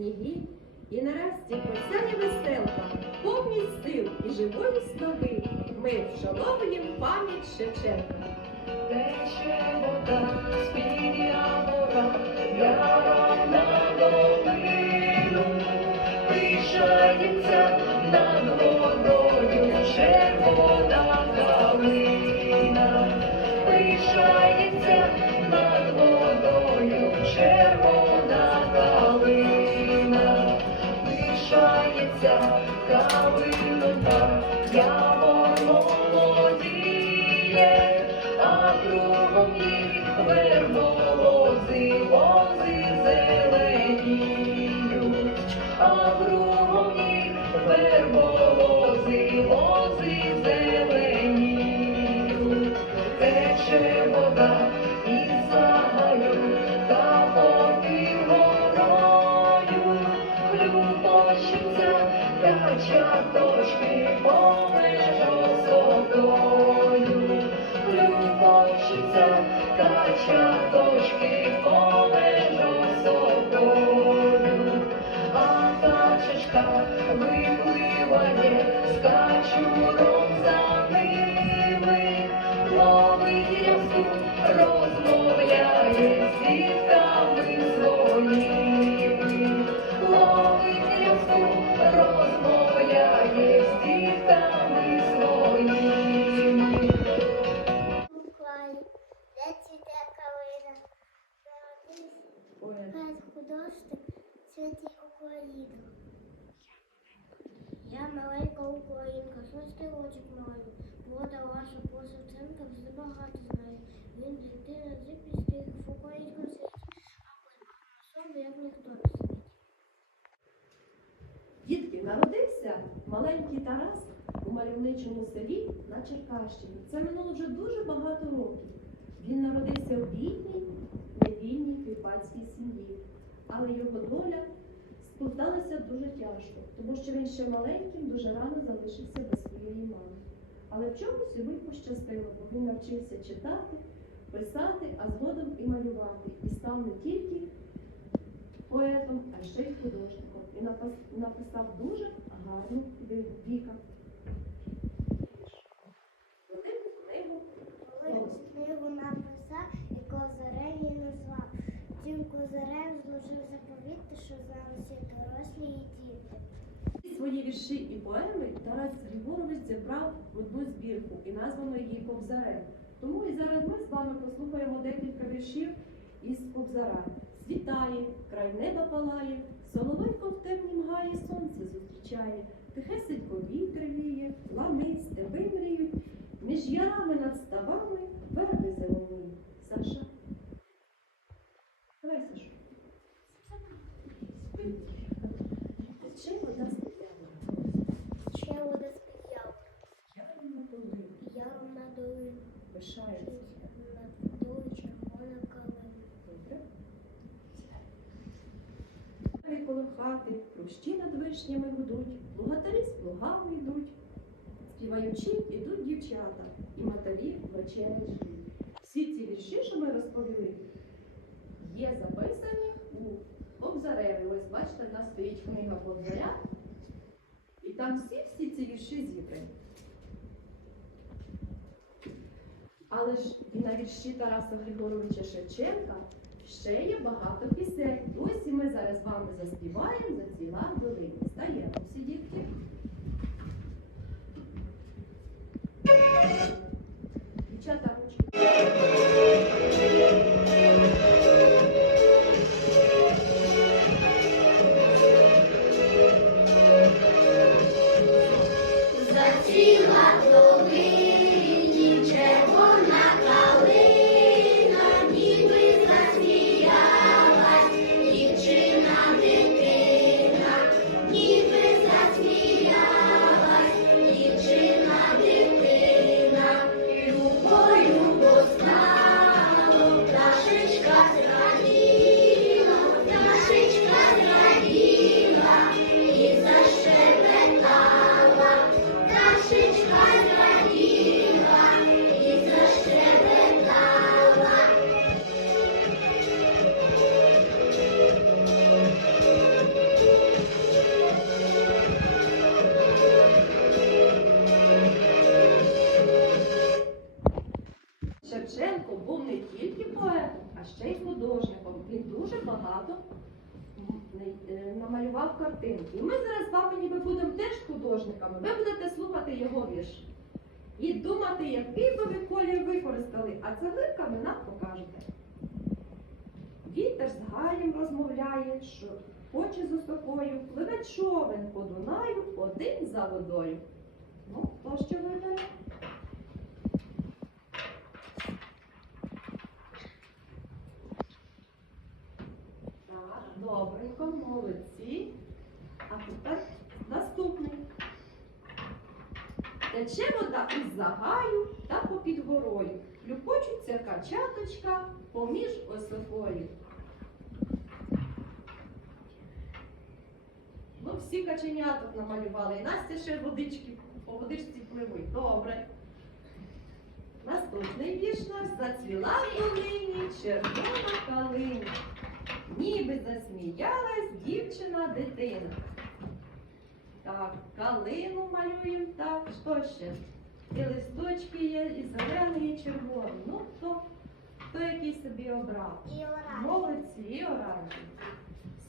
сніги, і нарешті просяє веселка, повність сил і живої сноги. Ми вшановуємо пам'ять Шевченка. Тече вода з-під явора, яром на долину, пишається калина, та поет художник Україна. Я маленька українка, шостий рочок маю. Вода ваша посадценка все багато знає. Він дитина з пістих в українському світі, а собі, як ніхто на світі. Дітки, народився маленький Тарас у мальовничому селі на Черкащині. Це минуло вже дуже багато років. Він народився в бідній, невільній кріпацькій сім'ї, але його доля складалася дуже тяжко, тому що він ще маленьким дуже рано залишився без своєї мами. Але в чомусь йому й пощастило, бо він навчився читати, писати, а згодом і малювати, і став не тільки поетом, а ще й художником. І написав дуже гарну віка. Велику книгу. Велику книгу написав і козареві назвав. Цим козарем зложив заповіти, що з нами всі дорослі і діти. Свої вірші і поеми Тарас Григорович зібрав в одну збірку і названо її Кобзарем. Тому і зараз ми з вами послухаємо декілька віршів із Кобзара. Світає, край неба палає, соловейко в темнім гаї сонце зустрічає, тихесенько вітер віє, лани, стеби мріють, між ярами над ставами верби зеленіють. Саша. Давай, Сашу. Тече вода з Ще вода з-під явора, Яром на долину, яром на долину, пишається. над водою червона калина. Добре. Далі коло хати, прущі над вишнями гудуть, плугатарі з плугами йдуть. Співаючи, ідуть дівчата, і матері вечерять ждуть. Всі ці вірші, що ми розповіли, є записані у Кобзареві. Ось бачите, в нас стоїть книга Кобзаря, і там всі-всі ці вірші зібрані. Але ж і на вірші Тараса Григоровича Шевченка ще є багато пісень. Досі ми зараз з вами заспіваємо за ціла долині. Стаємо всі дітки. Дівчата ручки. Картинки. І ми зараз з вами ніби будемо теж художниками. Ви будете слухати його вірш. І думати, який би ви колір використали, а цеглинками нам покажете. Вітер з гаєм розмовляє, що хоче з осокою, пливе човен по Дунаю один за водою. Ну, хто ще вибере? Так, добренько, молодці. А тепер наступний. Тече вода із загаю та попід горою. Люпочуться качаточка поміж осокою. Ну, всі каченяток намалювали. І Настя ще водички по водичці пливуть. Добре. Наступний вірш наш зацвіла в долині червона калина. Ніби засміялась дівчина дитина. Так, калину малюємо, так, що ще? І листочки є, і зелений, і червоний. Ну, хто, хто який собі обрав? І. Молодці, і оранжеві.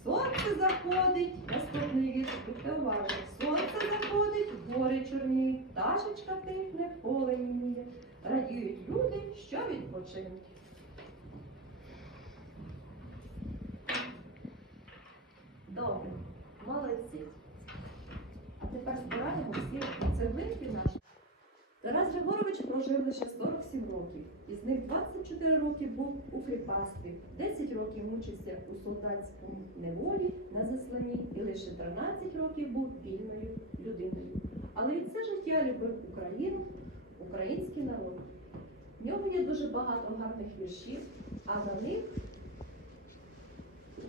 Сонце заходить, наступний вірш, будьте уважні. Сонце заходить, гори чорніють, пташечка тихне, поле ніє. Радіють люди, що відпочинуть. Добре, молодці. А тепер збираємо всі цеглинки. Тарас Григорович прожив лише 47 років. Із них 24 роки був у кріпацтві, 10 років мучився у солдатському неволі на засланні і лише 13 років був вільною людиною. Але від все життя любив Україну, український народ. В нього є дуже багато гарних віршів, а на них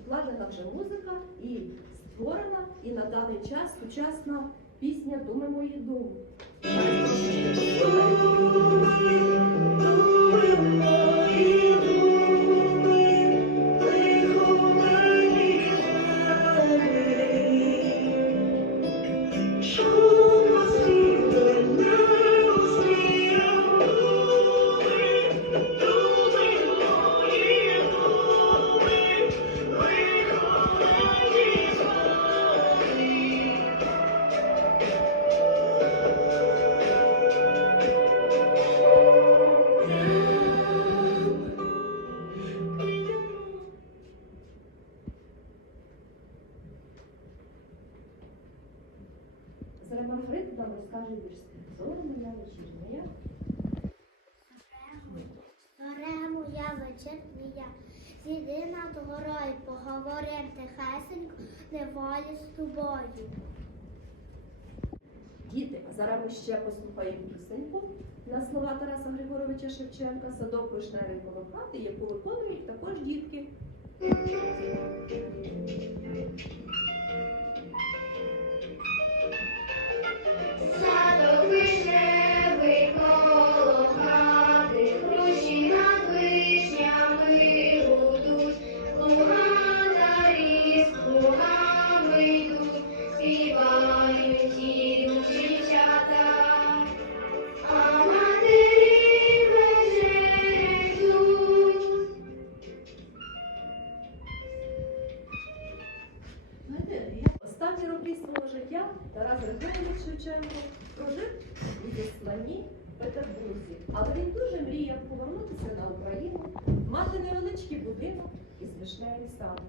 вкладена вже музика і створена і на даний час сучасна пісня Думи мої думи. Thank you. Зараз ми ще послухаємо пісеньку на слова Тараса Григоровича Шевченка Садок вишневий коло хати, яку виконують також дітки. Будинок із вишневим садом.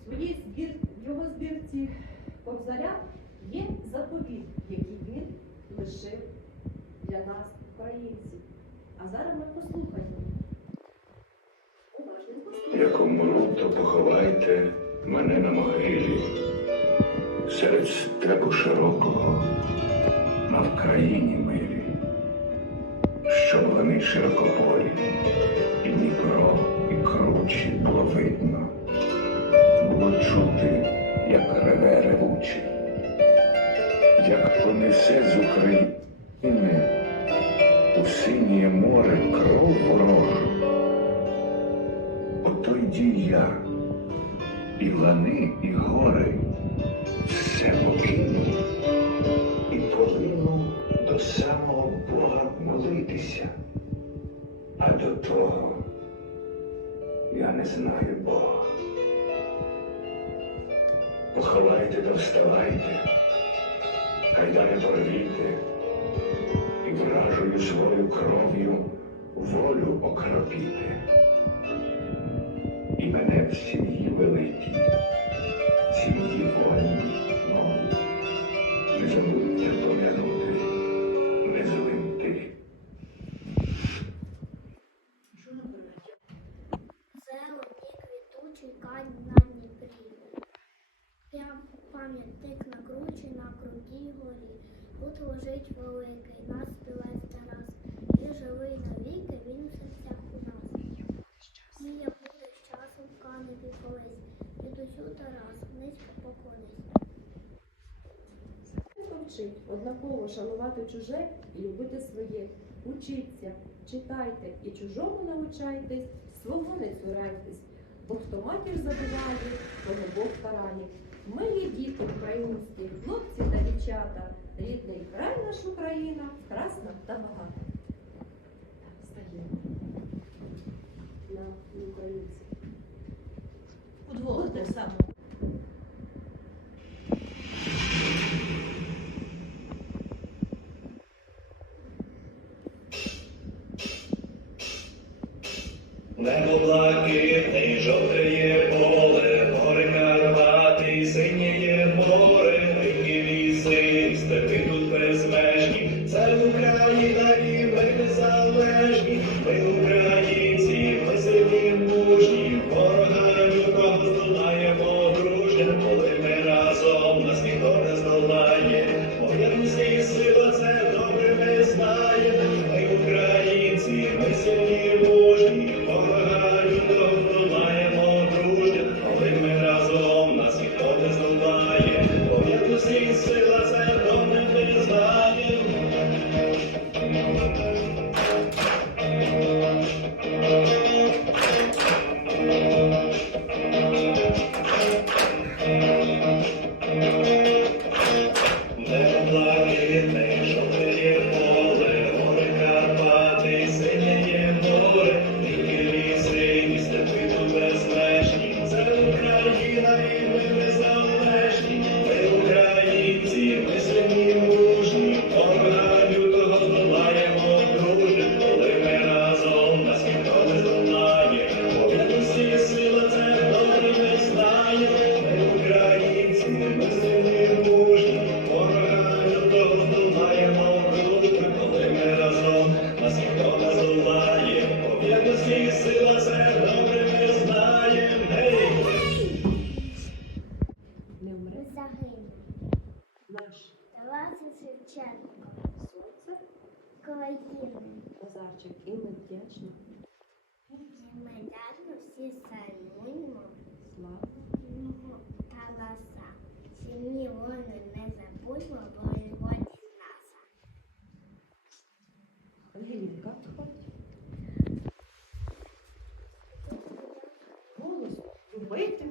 В своїй збір, його збірці Кобзаря є заповіт, який він лишив для нас, українців. А зараз ми послухаємо. Уважненько слухаємо. Як умру, то поховайте мене на могилі, серед степу широкого, на Вкраїні милі, щоб вони широкополі, і Дніпро, кручі було видно, було чути, як реве ревучий, як понесе з України у синє море кров ворожу. Ото йді я, і лани, і гори, все покину, і полину до самого Бога молитися. А до того я не знаю Бога. Поховайте та вставайте, кайдани порвіте, і вражою свою кров'ю волю окропіте. І мене в сім'ї великій, сім'ї вольній новій, Вчить однаково шанувати чуже і любити своє. Учіться, читайте і чужому навчайтесь, свого не цурайтесь, бо хто матір забуває, того Бог карає. Ми є діти українські, хлопці та дівчата, рідний край наш Україна, красна та багата. На українці. Удвох так само. Небо блакитне, жовтеє Шевченко. сонце, Країни. Назарчик, і ми вдячні. І Ми дякую всі шануємо. Слава. Тараса. Сім'ї воїни не забудьмо, бо воїн із наса. Ангелінка, ходь. Голос любитиму.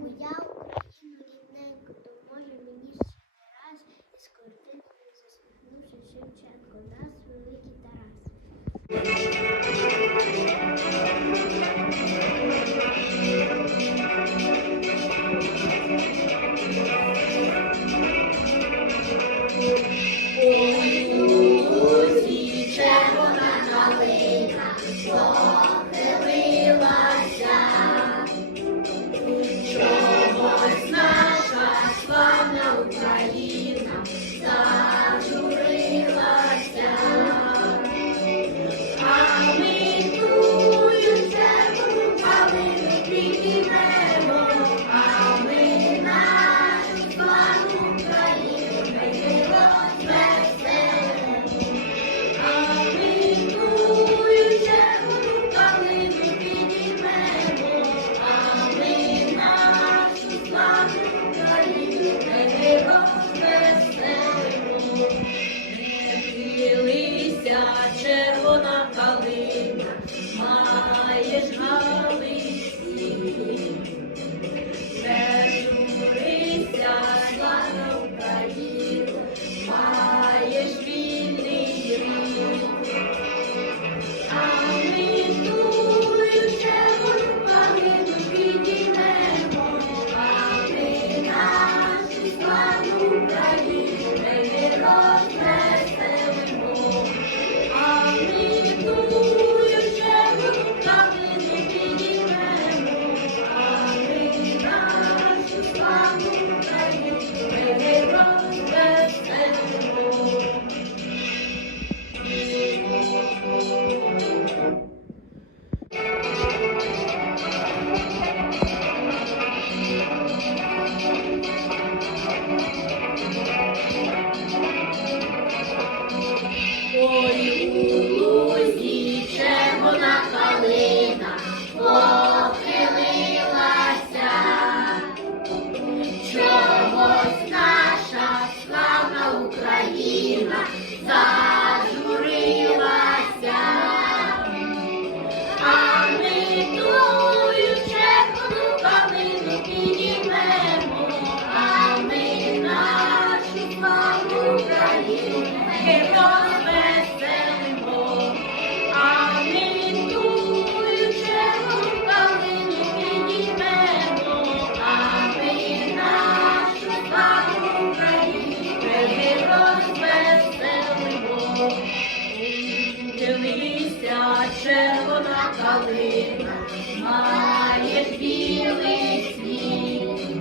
Калина, має білий світ.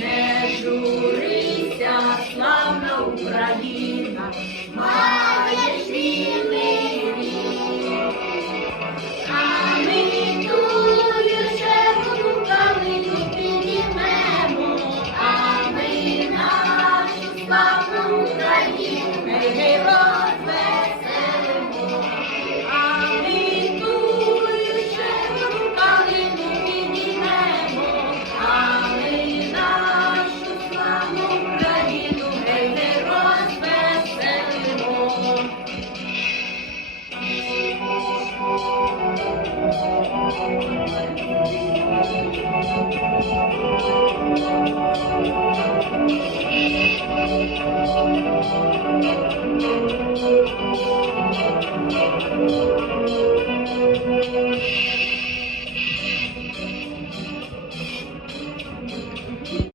Не журися,